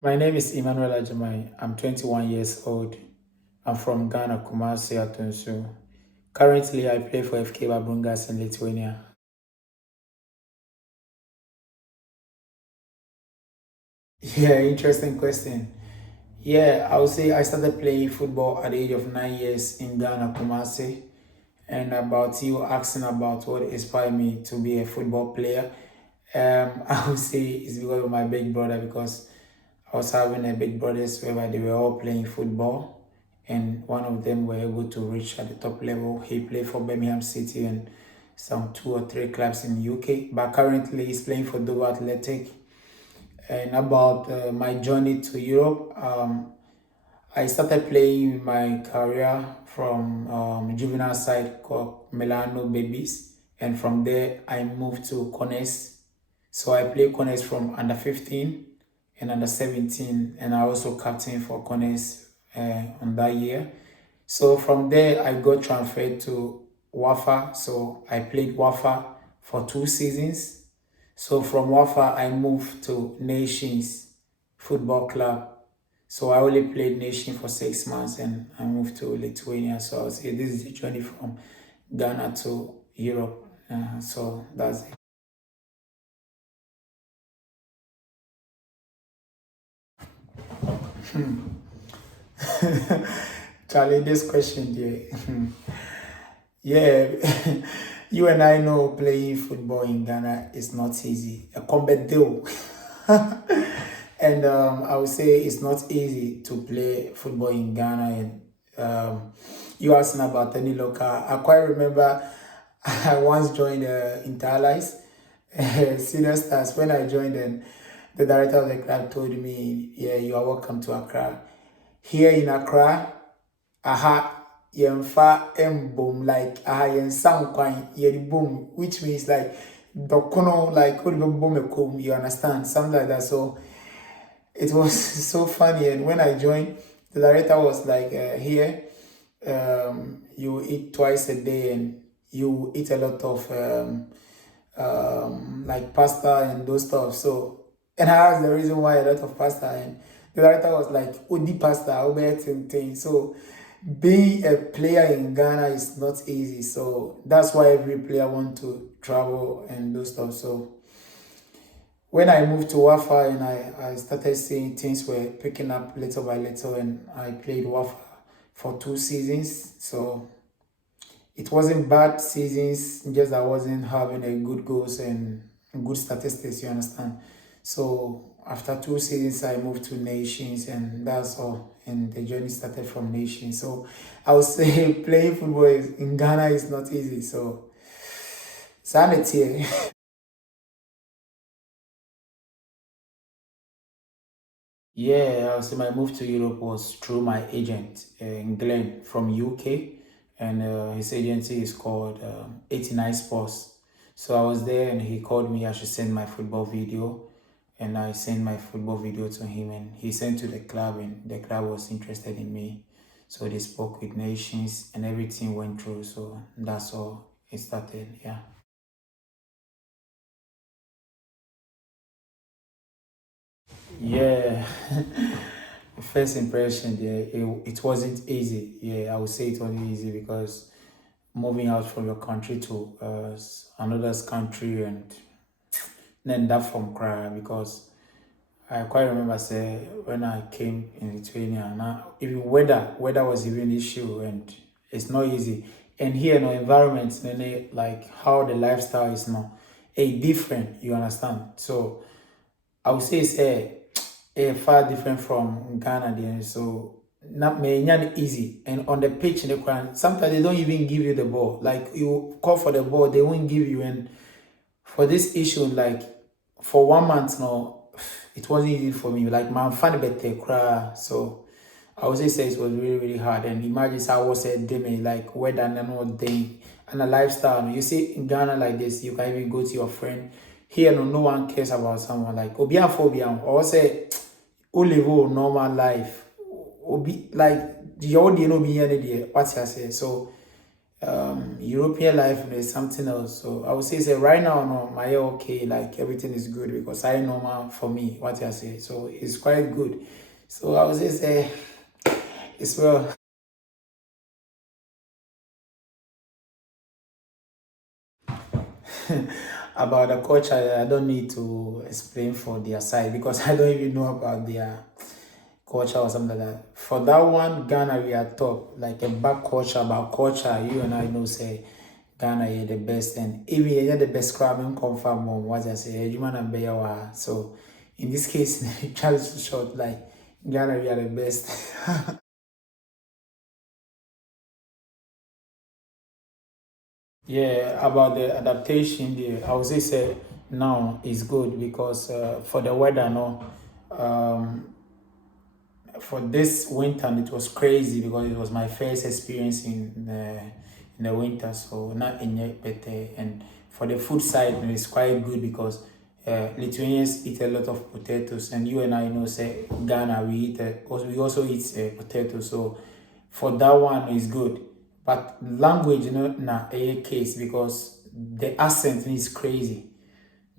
My name is Emmanuel Agyemang. I'm 21 years old. I'm from Ghana, Kumasi, Atunsu. Currently, I play for FK Babungas in Lithuania. Yeah, interesting question. Yeah, I would say I started playing football at the age of 9 years in Ghana, Kumasi. And about you asking about what inspired me to be a football player, I would say it's because of my big brother because I was having a big brothers whereby they were all playing football, and one of them were able to reach at the top level. He played for Birmingham City and some two or three clubs in the UK, but currently he's playing for Dover Athletic. And about my journey to Europe, I started playing my career from juvenile side called Milano Babies, and from there I moved to Connect. So I play Connect from under 15 and under 17, and I also captain for Connect on that year. So from there I got transferred to Wafa. So I played Wafa for 2 seasons. So from Wafa I moved to Nations Football Club. So I only played Nation for 6 months and I moved to Lithuania. So I would say this is the journey from Ghana to Europe. So that's it. Charlie, this question there. Yeah, you and I know playing football in Ghana is not easy. A combat deal. And I would say it's not easy to play football in Ghana. And you asking about any local. I quite remember I once joined Interallies Senior Stars. When I joined, and the director of the club told me, "Yeah, you are welcome to Accra. Here in Accra, aha, yɛmfa mbom like aha yɛnsa nkwan yɛde boom, which means like dokono like wode bɛbɔ me you understand, something like that." So it was so funny, and when I joined, the director was like, "Here, you eat twice a day, and you eat a lot of like pasta and those stuff." So, and I asked the reason why a lot of pasta, and the director was like, "Odi pasta, thing." So, being a player in Ghana is not easy. So that's why every player want to travel and do stuff. So when I moved to Wafa and I started seeing things were picking up little by little, and I played Wafa for 2 seasons. So it wasn't bad seasons, just I wasn't having a good goals and good statistics, you understand. So after 2 seasons, I moved to Nations, and that's all. And the journey started from Nations. So I would say playing football in Ghana is not easy. So sanity. Yeah, I would say my move to Europe was through my agent, Glenn from UK, and his agency is called 89 Sports. So I was there, and he called me I should send my football video, and I sent my football video to him, and he sent to the club, and the club was interested in me. So they spoke with nations, and everything went through. So that's all it started. Yeah. Yeah. First impression, yeah, it wasn't easy. Yeah, I would say it wasn't easy because moving out from your country to another's country, and then that from cry because I quite remember say when I came in Lithuania, now even weather was even an issue, and it's not easy. And here no environment, then like how the lifestyle is now a different, you understand. So I would say it's far different from Ghana there. So not may not easy. And on the pitch in the ground, sometimes they don't even give you the ball. Like you call for the ball, they won't give you. And for this issue, like for 1 month now, it wasn't easy for me. Like my fan better cry. So I would say it was really, really hard. And imagine how I was a day, like weather and all day and a lifestyle. You see in Ghana like this, you can even go to your friend. Here no one cares about someone like Obian phobia or say who live a normal life. Obi like the old you know be any day. What's I say? So European life is something else. So I would say right now, no, my okay, like everything is good because I normal for me, what I say. So it's quite good. So I would say it's well. About the culture, I don't need to explain for their side because I don't even know about their culture or something like that. For that one, Ghana, we are top. Like a back culture, about culture, you and I know say Ghana is the best. And even you're the best crowd, I'm confirm on what I say, you man and Bayawa. So in this case, just short, like Ghana, we are the best. Yeah, about the adaptation, I would say now is good because for the weather, no, um, for this winter it was crazy because it was my first experience in the winter, so not in it, but and for the food side, it's quite good because Lithuanians eat a lot of potatoes, and you and I know say Ghana we eat we also eat potatoes, so for that one is good. But language, na a case because the accent is crazy.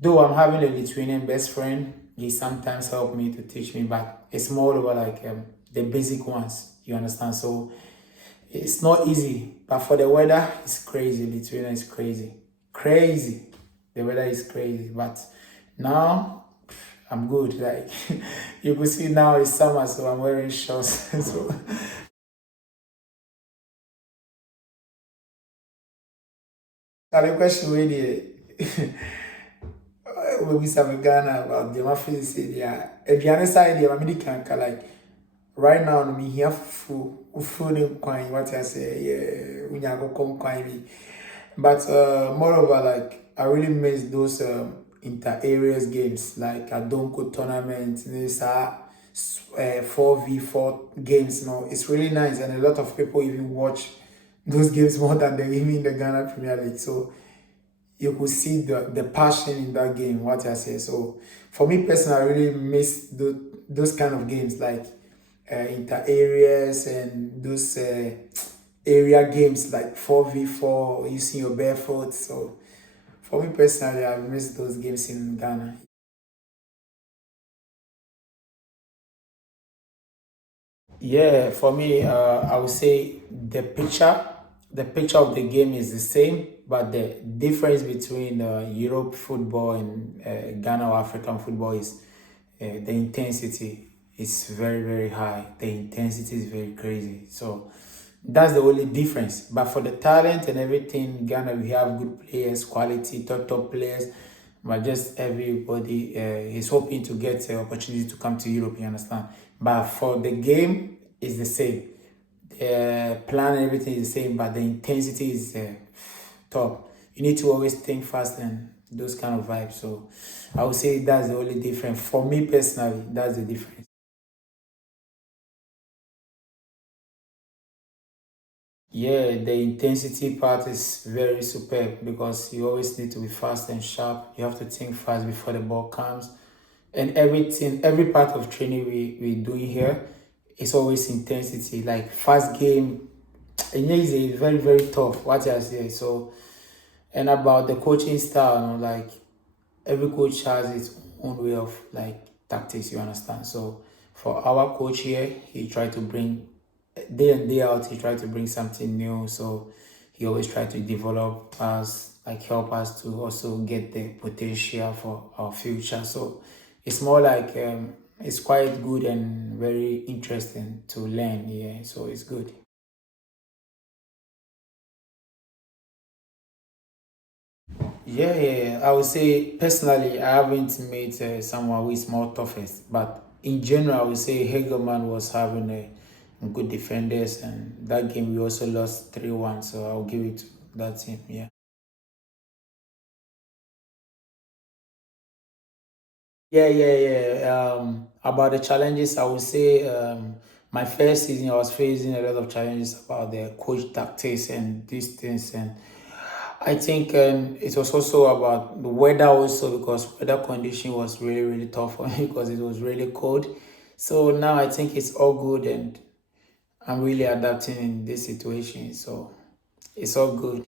Though I'm having a Lithuanian best friend, he sometimes help me to teach me, but it's more over like the basic ones. You understand? So it's not easy. But for the weather, it's crazy. Lithuania is crazy, crazy. The weather is crazy. But now I'm good. Like you can see now it's summer, so I'm wearing shorts. So the question really. When we have Ghana about the mafia say yeah, if you understand the American like right now no me here full name coin what I say yeah we go come coin but moreover like I really miss those inter areas games like a Donko tournament this 4v4 games no it's really nice and a lot of people even watch those games more than they even in the Ghana Premier League so you could see the passion in that game, what I say. So for me personally, I really miss those kind of games like inter areas and those area games like 4v4 using your barefoot. So for me personally, I miss those games in Ghana. Yeah, for me, I would say the picture of the game is the same, but the difference between Europe football and Ghana or African football is the intensity is very, very high. The intensity is very crazy. So that's the only difference. But for the talent and everything, Ghana, we have good players, quality, top players. But just everybody is hoping to get the opportunity to come to Europe, you understand? But for the game, it's the same. The plan and everything is the same, but the intensity is top. You need to always think fast and those kind of vibes. So I would say that's the only difference. For me personally, that's the difference. Yeah, the intensity part is very superb because you always need to be fast and sharp. You have to think fast before the ball comes. And everything, every part of training we doing here is always intensity. Like fast game, and it's very, very tough. What I say. So and about the coaching style, like every coach has its own way of like tactics, you understand? So for our coach here, he tried to bring day in day out he tried to bring something new, so he always tried to develop us, like help us to also get the potential for our future. So it's more like it's quite good and very interesting to learn, yeah, so it's good. Yeah, I would say personally, I haven't met someone who is more toughest, but in general, I would say Hegelman was having a good defenders, and that game we also lost 3-1, so I'll give it to that team. Yeah. Yeah. About the challenges, I would say my first season, I was facing a lot of challenges about the coach tactics and these things, and I think it was also about the weather also because weather condition was really really tough for me because it was really cold. So now I think it's all good and I'm really adapting in this situation. So It's all good.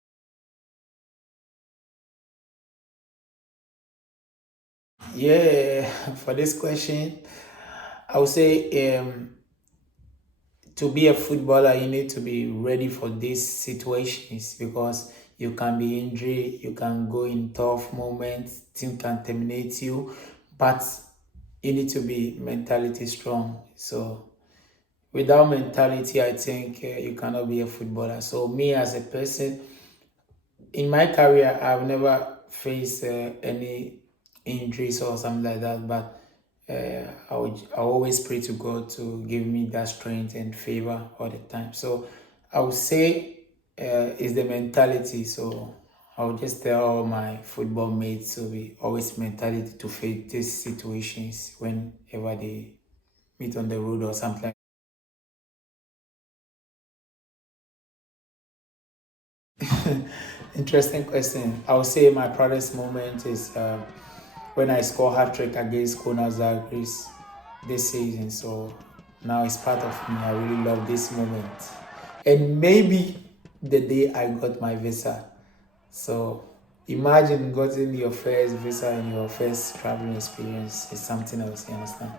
Yeah, for this question, I would say to be a footballer, you need to be ready for these situations because you can be injured, you can go in tough moments, team can terminate you, but you need to be mentality strong. So without mentality, I think you cannot be a footballer. So me as a person, in my career, I've never faced any injuries or something like that, but I always pray to God to give me that strength and favor all the time. So I would say is the mentality. So I would just tell all my football mates to be always mentality to face these situations whenever they meet on the road or something. Interesting question. I would say my proudest moment is when I score hat trick against Kona Zagris this season. So now it's part of me. I really love this moment. And maybe the day I got my visa. So imagine getting your first visa and your first traveling experience is something else, you understand?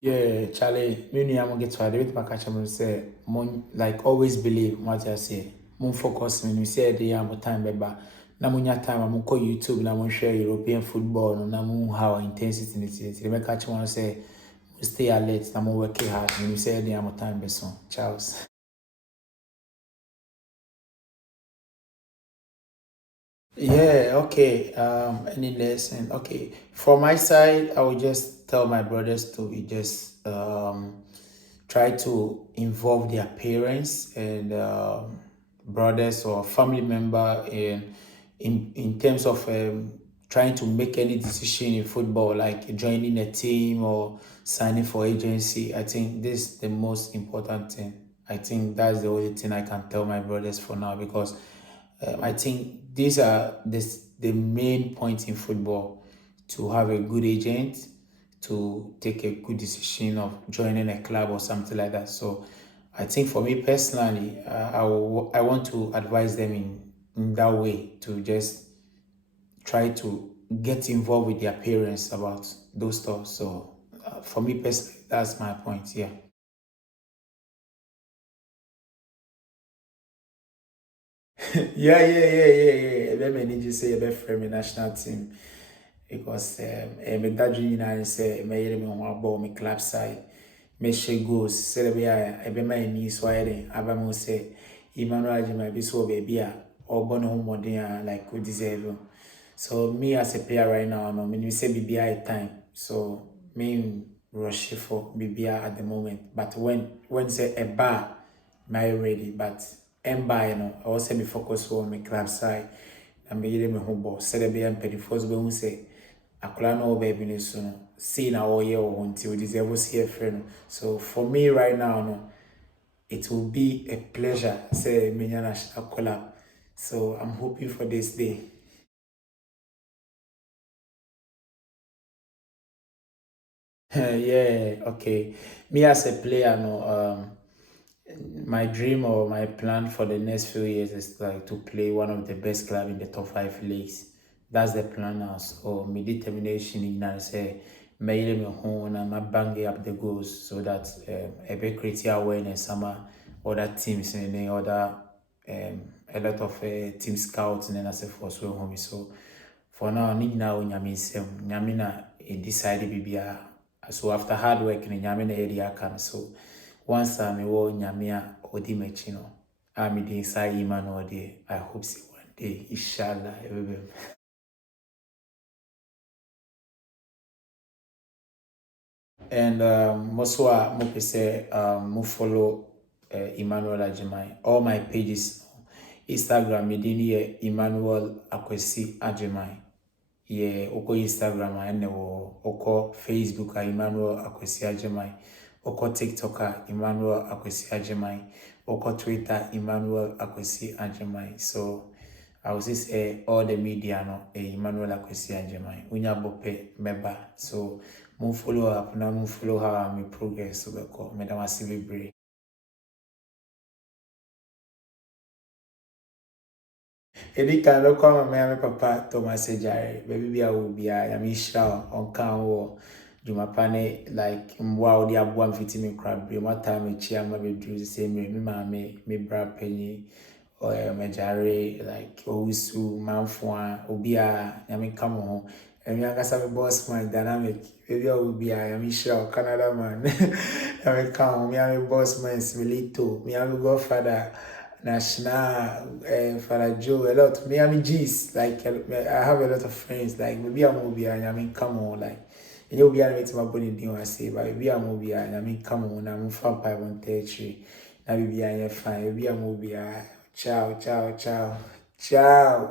Yeah, Charlie, me and I'm get to admit my catch and say, mon like always believe what I say. Mon focus me, say the am time beba. Na munya time I'm call YouTube na mon share European football no na mon how intensity it is. The catch one say stay alert na mon work hard. Me say the am time be so. Charles. Yeah, okay. Any lesson? Okay. For my side, I would just tell my brothers to be just try to involve their parents and brothers or family member in terms of trying to make any decision in football, like joining a team or signing for agency. I think this is the most important thing. I think that's the only thing I can tell my brothers for now because I think these are the main points in football to have a good agent, to take a good decision of joining a club or something like that. So I think for me personally, I want to advise them in that way to just try to get involved with their parents about those stuff. So for me personally, that's my point. Yeah. Yeah. Let me just say about for my national team because my dad nyinaa say mɛyere me ho abɔ me club side mɛhyɛ goals sɛdeɛ ɛbɛyɛ a ɛbɛma ani so ayɛ den aba mu sɛ Emmanuel Agyemang bi so wɔ baabi a ɔrebɔ ne ho mmɔden a like we deserve. So me as a player right now, no, meaning say BBI time. So me rush for BBI at the moment. But when say a bar, my ready. But buy, you know, I also be focused on my club side. And be me home ball. Say the be and petty first be who say akwadaa no baby ni so no. See na all year or until we deserve see a friend. So for me right now, no, it will be a pleasure. Say me national collab. So I'm hoping for this day. Yeah, okay. Me as a player, no, my dream or my plan for the next few years is like to play one of the best club in the top five leagues. That's the plan now. So my determination in that say may me home and my bang up the goals so that a bit create awareness some other teams and then other a lot of team scouts and then as a force home. So for now, ni nyinaa wɔ nyame nsɛm nyame na decide biribiara so after hard work no nyame na yɛde aka no so once a mewɔ nyame a ɔdi m'akyi no a mede saa yi ma no ɔdeɛ I hope say one day inshallah ɛbɛbɛm. And also mopɛ sɛ mo follow Emmanuel Agyemang all my pages Instagram mede ne yɛ Emmanuel Akwasi Agyemang. Yeah, oko Instagram ene wo oko Facebook Emmanuel Akwasi Agyemang, oko TikTok Emmanuel Akwasi Agyemang, oko Twitter Emmanuel Akwasi Agyemang. So I would say all the media no Emmanuel Akwasi Agyemang. Unya bope meba. So mo follow up na mo follow how me progress so be ko me da wase bebre. Edi kan no kwa mama me papa Thomas Ejare baby bia wo bia ya me shira on kan wo juma pane like mwa odi aboa mfiti me crab be my time e chia ma be dru say me mama me bra panyi or Mejare like Owusu Manfua Obia Yami Kamo and Yakasa boss man dynamic baby Obia Yami Shell Canada man Yami Kamo Miami boss man Smilito Miami Godfather National Father Joe a lot Miami G's like I have a lot of friends like maybe I'm Obia Yami Kamo like and you'll be able to my body do I say but maybe I'm Obia Yami Kamo and I'm from 513 na be fine maybe I'm Obia. Ciao, ciao, ciao, ciao.